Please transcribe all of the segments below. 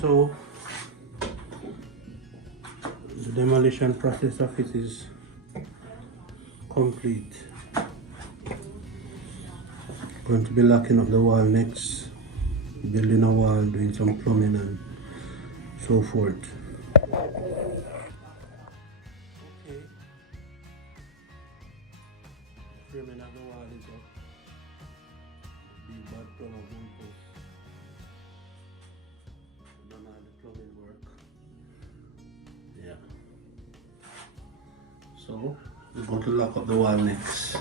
So the demolition process of it is complete. Going to be locking up the wall next, building a wall, doing some plumbing and so forth. Okay, framing of the wall is up. Big bad plumber going post. Done all the plumbing work. Yeah. So we're going to lock up the wall next.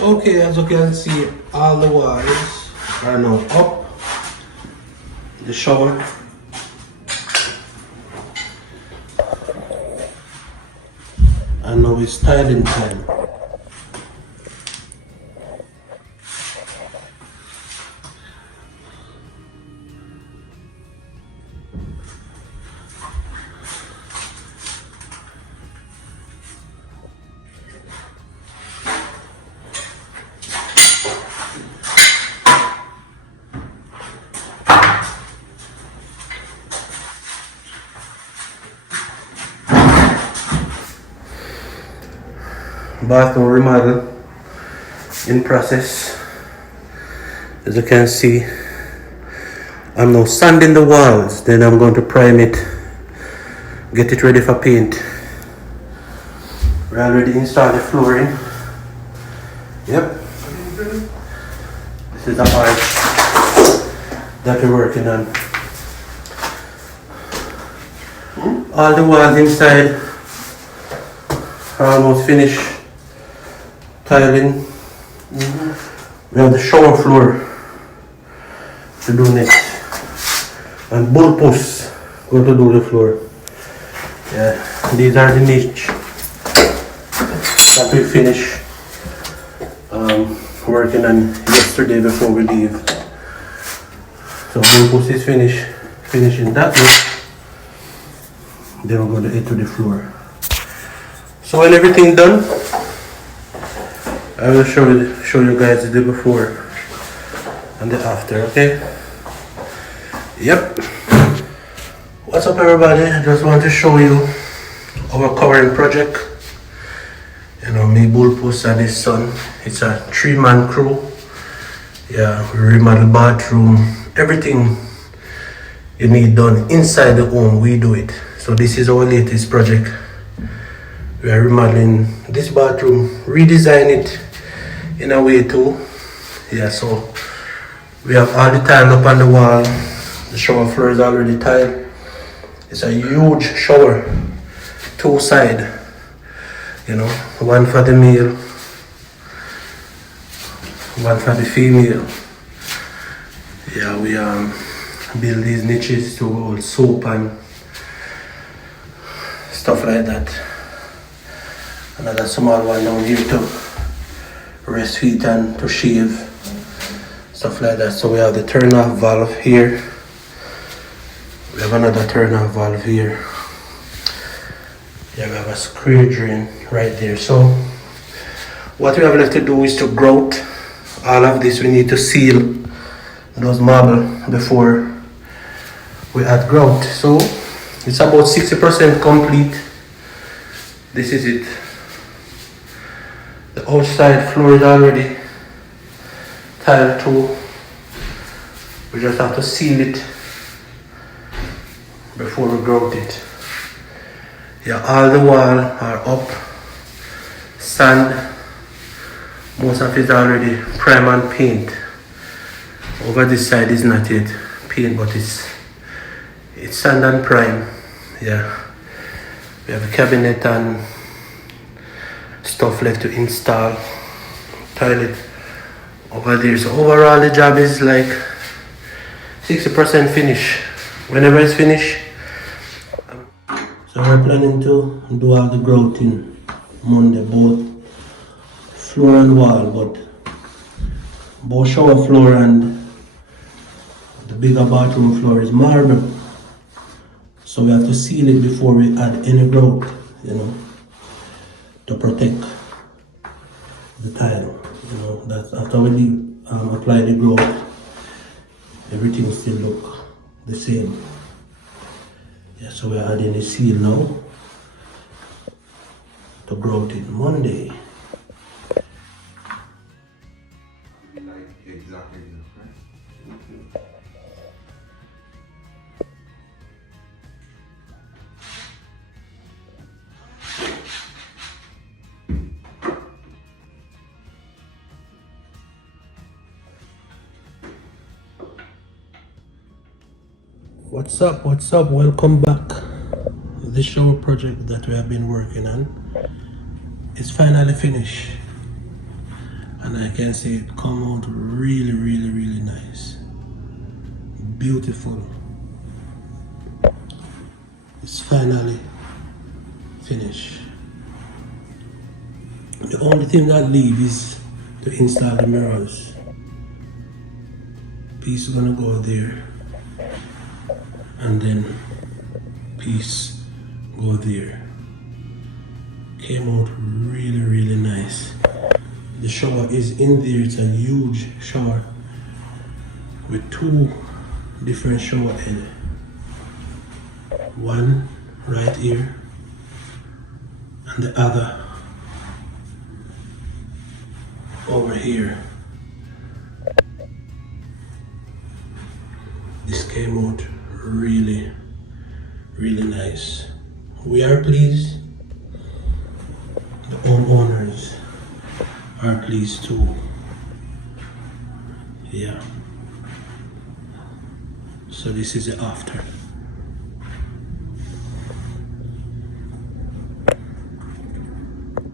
Okay, as you can see, all the walls are now up. The shower. And now it's tiling time. Bathroom remodel in process. As you can see, I'm now sanding the walls, then I'm going to prime it, get it ready for paint. We already installed the flooring. Yep. This is the arch that we're working on. All the walls inside are almost finished. Tiling. We have the shower floor to do next, and bull posts going to do the floor. Yeah, these are the niche that we finished working on yesterday before we leave. So bull post is finishing that one. Then we're going to head to the floor. So when everything done, I will show you guys the before and the after, okay? Yep. What's up everybody? I just want to show you our covering project. You know, me, Bull Post and his son. It's a 3-man crew. Yeah, we remodel bathroom, everything you need done inside the home, we do it. So this is our latest project. We are remodeling this bathroom, redesign it in a way too. Yeah, so we have all the tile up on the wall. The shower floor is already tiled. It's a huge shower, 2 sides. You know, one for the male, one for the female. Yeah, we build these niches to hold soap and stuff like that. Another small one down here to rest feet and to shave, stuff like that. So we have the turn off valve here. We have another turn off valve here. Yeah, we have a square drain right there. So what we have left to do is to grout all of this. We need to seal those marble before we add grout. So it's about 60% complete. This is it. The outside floor is already tiled too. We just have to seal it before we grout it. Yeah, all the walls are up, sand. Most of it is already prime and paint. Over this side is not yet paint, but it's sand and prime. Yeah, we have a cabinet and stuff left to install, tile it over there. So overall the job is like 60% finished. Whenever it's finished, so we're planning to do all the grouting Monday, both floor and wall, but both shower floor and the bigger bathroom floor is marble. So we have to seal it before we add any grout, you know, to protect. the tile. You know, that's after we apply the grout, everything still look the same. Yeah, so we're adding the seal now to grout it Monday. Exactly. What's up? What's up? Welcome back. The shower project that we have been working on is finally finished, and I can say it come out really, really, really nice, beautiful. It's finally finished. The only thing that leaves is to install the mirrors. Piece gonna go there, and then piece go there. Came out really, really nice. The shower is in there. It's a huge shower with two different shower heads. One right here and the other over here. This came out really, really nice. We are pleased. The homeowners are pleased too. Yeah. So this is the after.